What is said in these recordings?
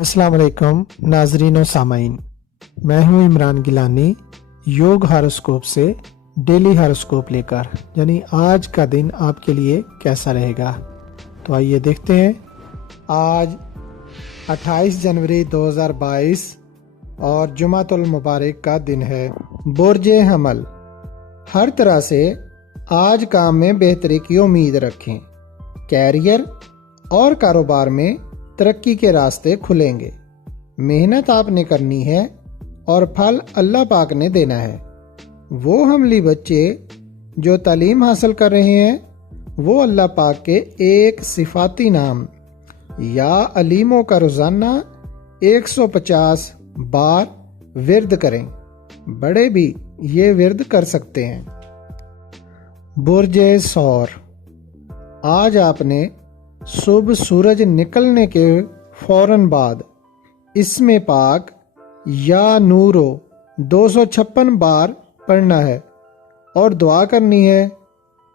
अस्सलाम वालेकुम नाजरीन और सामाइन, मैं हूं इमरान गिलानी योग हॉरोस्कोप से डेली हॉरोस्कोप लेकर, यानी आज का दिन आपके लिए कैसा रहेगा। तो आइए देखते हैं। आज 28 जनवरी 2022 और जुमातुल मुबारक का दिन है। बुर्जे हमल, हर तरह से आज काम में बेहतरी की उम्मीद रखें। कैरियर और कारोबार में तरक्की के रास्ते खुलेंगे। मेहनत आपने करनी है और फल अल्लाह पाक ने देना है। वो हमली बच्चे जो तालीम हासिल कर रहे हैं वो अल्लाह पाक के एक सिफाती नाम या अलीमों का रोज़ाना 150 बार विर्द करें। बड़े भी ये विर्द कर सकते हैं। बुर्जे सौर, आज आपने सुबह सूरज निकलने के फौरन बाद इसमें पाक या नूरो 256 बार पढ़ना है और दुआ करनी है।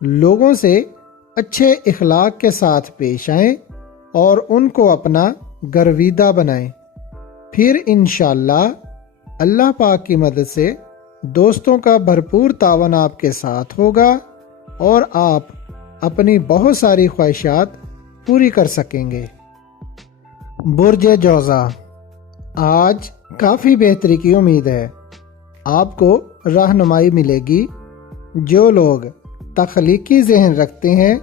लोगों से अच्छे इखलाक के साथ पेश आएं और उनको अपना गर्विदा बनाएं। फिर इंशाअल्लाह अल्लाह पाक की मदद से दोस्तों का भरपूर तावन आपके साथ होगा और आप अपनी बहुत सारी ख्वाहिशात पूरी कर सकेंगे। बुर्जे जौज़ा, आज काफ़ी बेहतरी की उम्मीद है। आपको रहनुमाई मिलेगी। जो लोग तख्लीकी ज़हन रखते हैं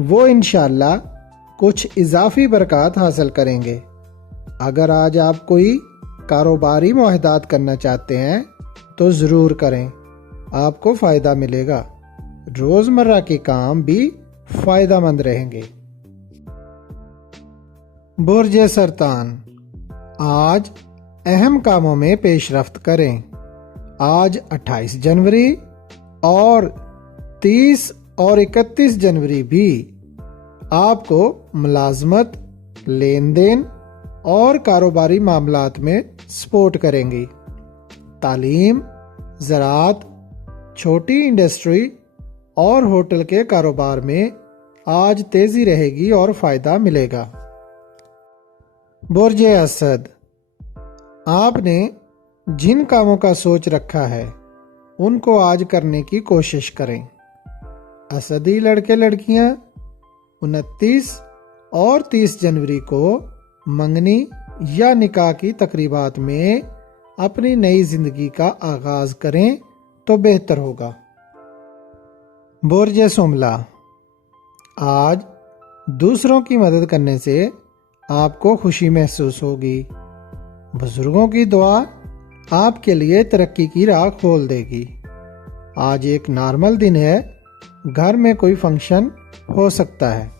वो इंशाअल्लाह कुछ इजाफी बरकत हासिल करेंगे। अगर आज आप कोई कारोबारी मुआहदात करना चाहते हैं तो ज़रूर करें, आपको फ़ायदा मिलेगा। रोज़मर्रा के काम भी फ़ायदेमंद रहेंगे। बुर्जे सरतान, आज अहम कामों में पेशरफ्त करें। आज 28 जनवरी और 30 और 31 जनवरी भी आपको मुलाजमत, लेन देन और कारोबारी मामलात में सपोर्ट करेंगी। तालीम, ज़राअत, छोटी इंडस्ट्री और होटल के कारोबार में आज तेज़ी रहेगी और फ़ायदा मिलेगा। बुर्जे असद, आपने जिन कामों का सोच रखा है उनको आज करने की कोशिश करें। असदी लड़के लड़कियां 29 और 30 जनवरी को मंगनी या निकाह की तकरीबात में अपनी नई जिंदगी का आगाज करें तो बेहतर होगा। बुर्जे सुमला, आज दूसरों की मदद करने से आपको खुशी महसूस होगी। बुजुर्गों की दुआ आपके लिए तरक्की की राह खोल देगी। आज एक नॉर्मल दिन है, घर में कोई फंक्शन हो सकता है।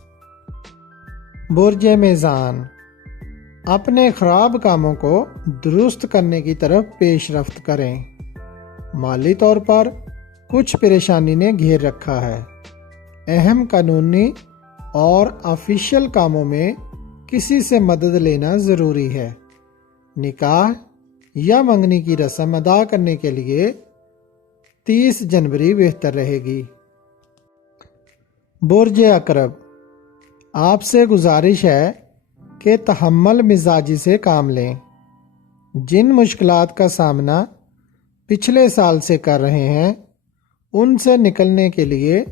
बुर्जे मेज़ान, अपने खराब कामों को दुरुस्त करने की तरफ पेशरफ्त करें। माली तौर पर कुछ परेशानी ने घेर रखा है। अहम कानूनी और ऑफिशियल कामों में किसी से मदद लेना ज़रूरी है। निकाह या मंगनी की रस्म अदा करने के लिए 30 जनवरी बेहतर रहेगी। बुर्जे अकरब, आपसे गुजारिश है कि तहम्मुल मिजाजी से काम लें। जिन मुश्किलात का सामना पिछले साल से कर रहे हैं उनसे निकलने के लिए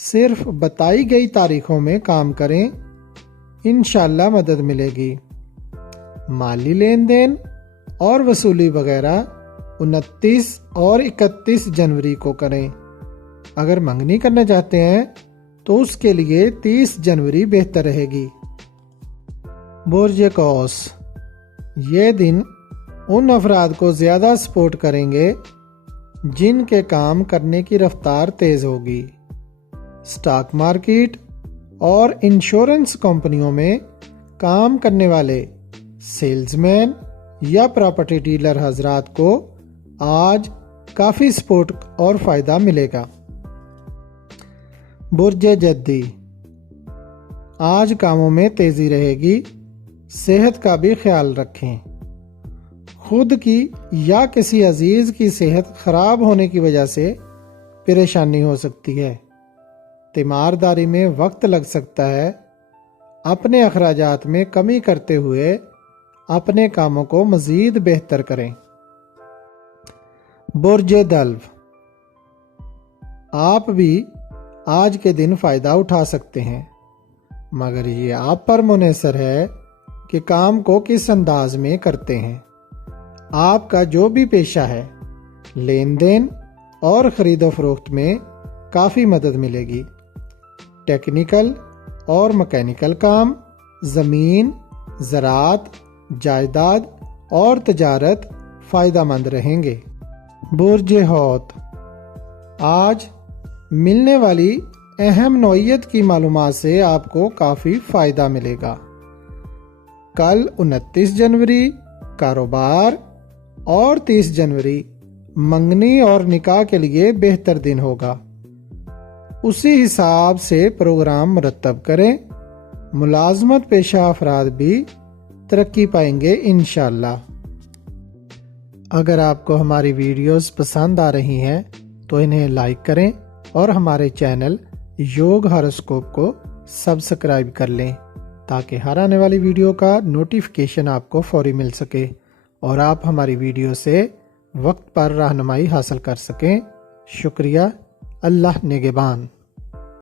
सिर्फ बताई गई तारीखों में काम करें, इंशाअल्लाह मदद मिलेगी। माली लेन देन और वसूली वगैरह 29 और 31 जनवरी को करें। अगर मंगनी करना चाहते हैं तो उसके लिए 30 जनवरी बेहतर रहेगी। बुर्जे कौस, ये दिन उन अफराद को ज़्यादा सपोर्ट करेंगे जिनके काम करने की रफ्तार तेज़ होगी। स्टॉक मार्केट और इंश्योरेंस कंपनियों में काम करने वाले सेल्समैन या प्रॉपर्टी डीलर हजरात को आज काफ़ी सपोर्ट और फ़ायदा मिलेगा। बुर्जे जद्दी, आज कामों में तेज़ी रहेगी। सेहत का भी ख्याल रखें। खुद की या किसी अजीज़ की सेहत ख़राब होने की वजह से परेशानी हो सकती है। तीमारदारी में वक्त लग सकता है। अपने अखराजात में कमी करते हुए اپنے کاموں کو مزید بہتر کریں۔ برج دلو، آپ بھی آج کے دن فائدہ اٹھا سکتے ہیں، مگر یہ آپ پر منحصر ہے کہ کام کو کس انداز میں کرتے ہیں۔ آپ کا جو بھی پیشہ ہے، لین دین اور خرید و فروخت میں کافی مدد ملے گی۔ ٹیکنیکل اور مکینیکل کام، زمین، زراعت، جائیداد اور تجارت فائدہ مند رہیں گے۔ برج حوت، آج ملنے والی اہم نوعیت کی معلومات سے آپ کو کافی فائدہ ملے گا۔ کل 29 جنوری کاروبار اور 30 جنوری منگنی اور نکاح کے لیے بہتر دن ہوگا۔ اسی حساب سے پروگرام مرتب کریں۔ ملازمت پیشہ افراد بھی ترقی پائیں گے انشاءاللہ۔ اگر آپ کو ہماری ویڈیوز پسند آ رہی ہیں تو انہیں لائک کریں اور ہمارے چینل یوگ ہاروسکوپ کو سبسکرائب کر لیں تاکہ ہر آنے والی ویڈیو کا نوٹیفیکیشن آپ کو فوری مل سکے اور آپ ہماری ویڈیو سے وقت پر رہنمائی حاصل کر سکیں۔ شکریہ۔ اللہ نگہبان۔